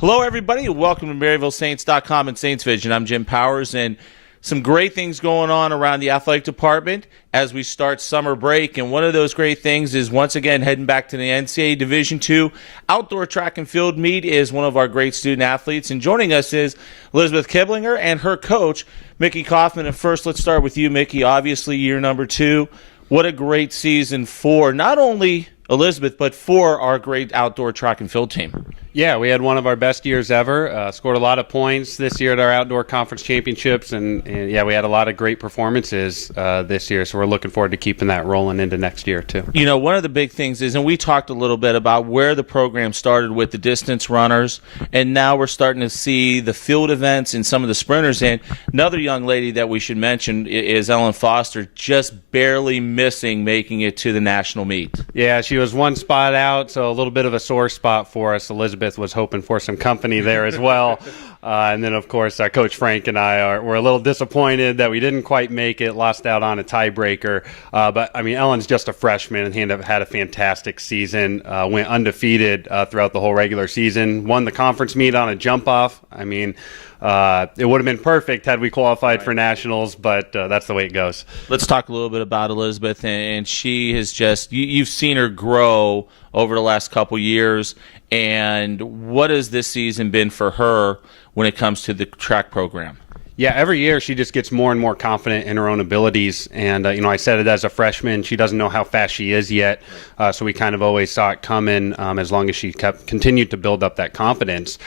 Hello, everybody. Welcome to MaryvilleSaints.com and Saints Vision. I'm Jim Powers, and some great things going on around the athletic department as we start summer break. And one of those great things is once again heading back to the NCAA Division II outdoor track and field meet is one of our great student athletes. And joining us is Elizabeth Kiblinger and her coach, Micky Kaufman. And first, let's start with you, Micky. Obviously, year number 2. What a great season for not only Elizabeth, but for our great outdoor track and field team. Yeah, we had one of our best years ever. Scored a lot of points this year at our outdoor conference championships, and yeah, we had a lot of great performances this year. So we're looking forward to keeping that rolling into next year too. You know, one of the big things is, and we talked a little bit about where the program started with the distance runners, and now we're starting to see the field events and some of the sprinters. And another young lady that we should mention is Ellen Foster, just barely missing making it to the national meet. Yeah, she was one spot out, so a little bit of a sore spot for us. Elizabeth was hoping for some company there as well. And then, of course, Coach Frank and I were a little disappointed that we didn't quite make it, lost out on a tiebreaker. But, I mean, Ellen's just a freshman and had a fantastic season, went undefeated throughout the whole regular season, won the conference meet on a jump-off. I mean, it would have been perfect had we qualified for nationals, but that's the way it goes. Let's talk a little bit about Elizabeth, and she has just you've seen her grow over the last couple years, and what has this season been for her when it comes to the track program? Yeah, every year she just gets more and more confident in her own abilities. And, I said it as a freshman. She doesn't know how fast she is yet. So we kind of always saw it coming as long as she continued to build up that confidence.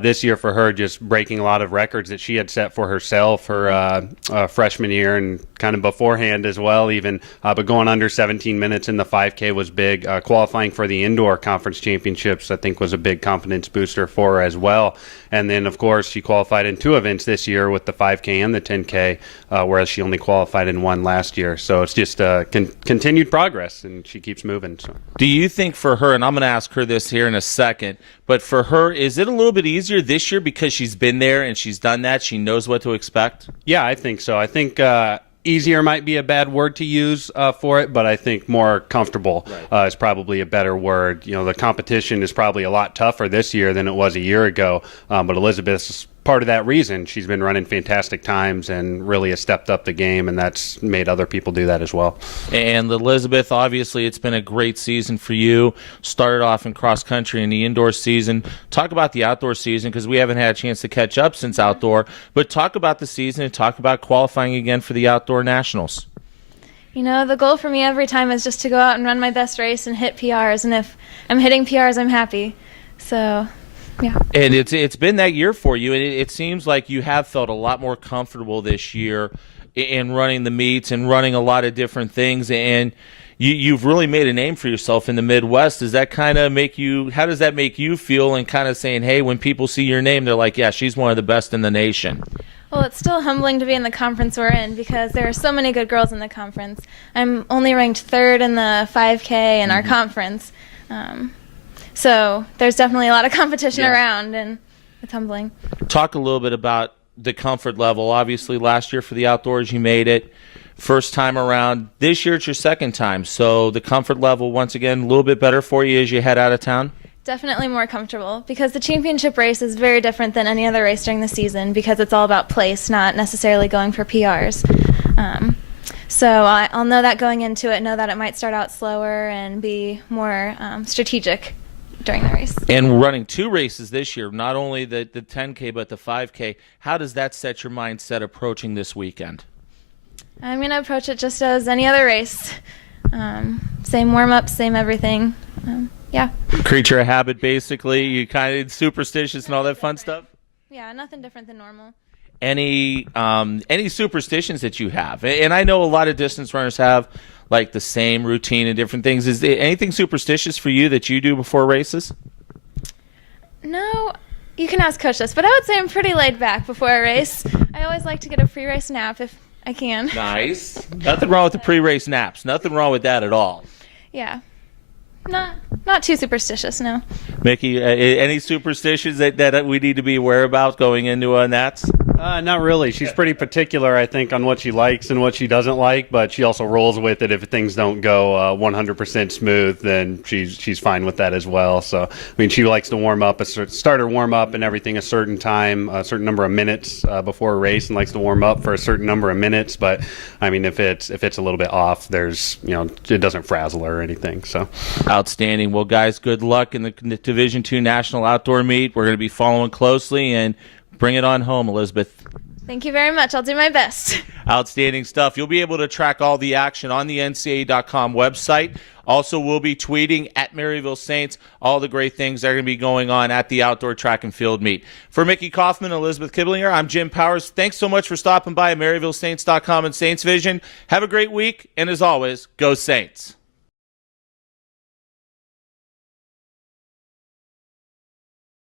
This year for her, just breaking a lot of records that she had set for herself her freshman year and kind of beforehand as well even. But going under 17 minutes in the 5K was big. Qualifying for the indoor conference championships, I think, was a big confidence booster for her as well. And then, of course, she qualified in 2 events this year with the 5K and the 10K, whereas she only qualified in 1 last year. So it's just continued progress, and she keeps moving. So. Do you think for her, and I'm going to ask her this here in a second, but for her, is it a little bit easier this year because she's been there and she's done that? She knows what to expect? Yeah, I think so. I think easier might be a bad word to use for it, but I think more comfortable is probably a better word. The competition is probably a lot tougher this year than it was a year ago, but Elizabeth's part of that reason. She's been running fantastic times and really has stepped up the game, and that's made other people do that as well. And Elizabeth, obviously, it's been a great season for you. Started off in cross country in the indoor season. Talk about the outdoor season, because we haven't had a chance to catch up since outdoor, but talk about the season and talk about qualifying again for the outdoor nationals. The goal for me every time is just to go out and run my best race and hit PRs, and if I'm hitting PRs, I'm happy. So yeah. And it's been that year for you, and it seems like you have felt a lot more comfortable this year in running the meets and running a lot of different things, and you've really made a name for yourself in the Midwest. Does that kind of how does that make you feel, and kind of saying, hey, when people see your name, they're like, yeah, she's one of the best in the nation? Well, it's still humbling to be in the conference we're in because there are so many good girls in the conference. I'm only ranked 3rd in the 5K in our conference. So there's definitely a lot of competition around, and it's humbling. Talk a little bit about the comfort level. Obviously, last year for the outdoors, you made it. First time around. This year, it's your second time. So the comfort level, once again, a little bit better for you as you head out of town? Definitely more comfortable because the championship race is very different than any other race during the season because it's all about place, not necessarily going for PRs. So I'll know that going into it, know that it might start out slower and be more strategic during the race. And running 2 races this year, not only the 10K but the 5K, how does that set your mindset approaching this weekend? I'm going to approach it just as any other race. Same warm-ups, same everything. Yeah. Creature of habit, basically. You kind of superstitious and all that fun stuff? Yeah, nothing different than normal. Any superstitions that you have? And I know a lot of distance runners have like the same routine and different things. Is there anything superstitious for you that you do before races? No, you can ask Coach this, but I would say I'm pretty laid back before a race. I always like to get a pre-race nap if I can. Nice. Nothing wrong with the pre-race naps. Nothing wrong with that at all. Yeah. Not too superstitious, no. Micky, any superstitions that we need to be aware about going into Nats? Not really. She's pretty particular, I think, on what she likes and what she doesn't like, but she also rolls with it. If things don't go 100% smooth, then she's fine with that as well. So, I mean, she likes to warm up, start her warm up and everything a certain time, a certain number of minutes before a race, and likes to warm up for a certain number of minutes. But, I mean, if it's a little bit off, it doesn't frazzle her or anything. So, outstanding. Well, guys, good luck in the Division II National Outdoor Meet. We're going to be following closely, and bring it on home, Elizabeth. Thank you very much. I'll do my best. Outstanding stuff. You'll be able to track all the action on the NCAA.com website. Also, we'll be tweeting at Maryville Saints all the great things that are going to be going on at the Outdoor Track and Field Meet. For Micky Kaufman and Elizabeth Kiblinger, I'm Jim Powers. Thanks so much for stopping by at MaryvilleSaints.com and Saints Vision. Have a great week, and as always, go Saints.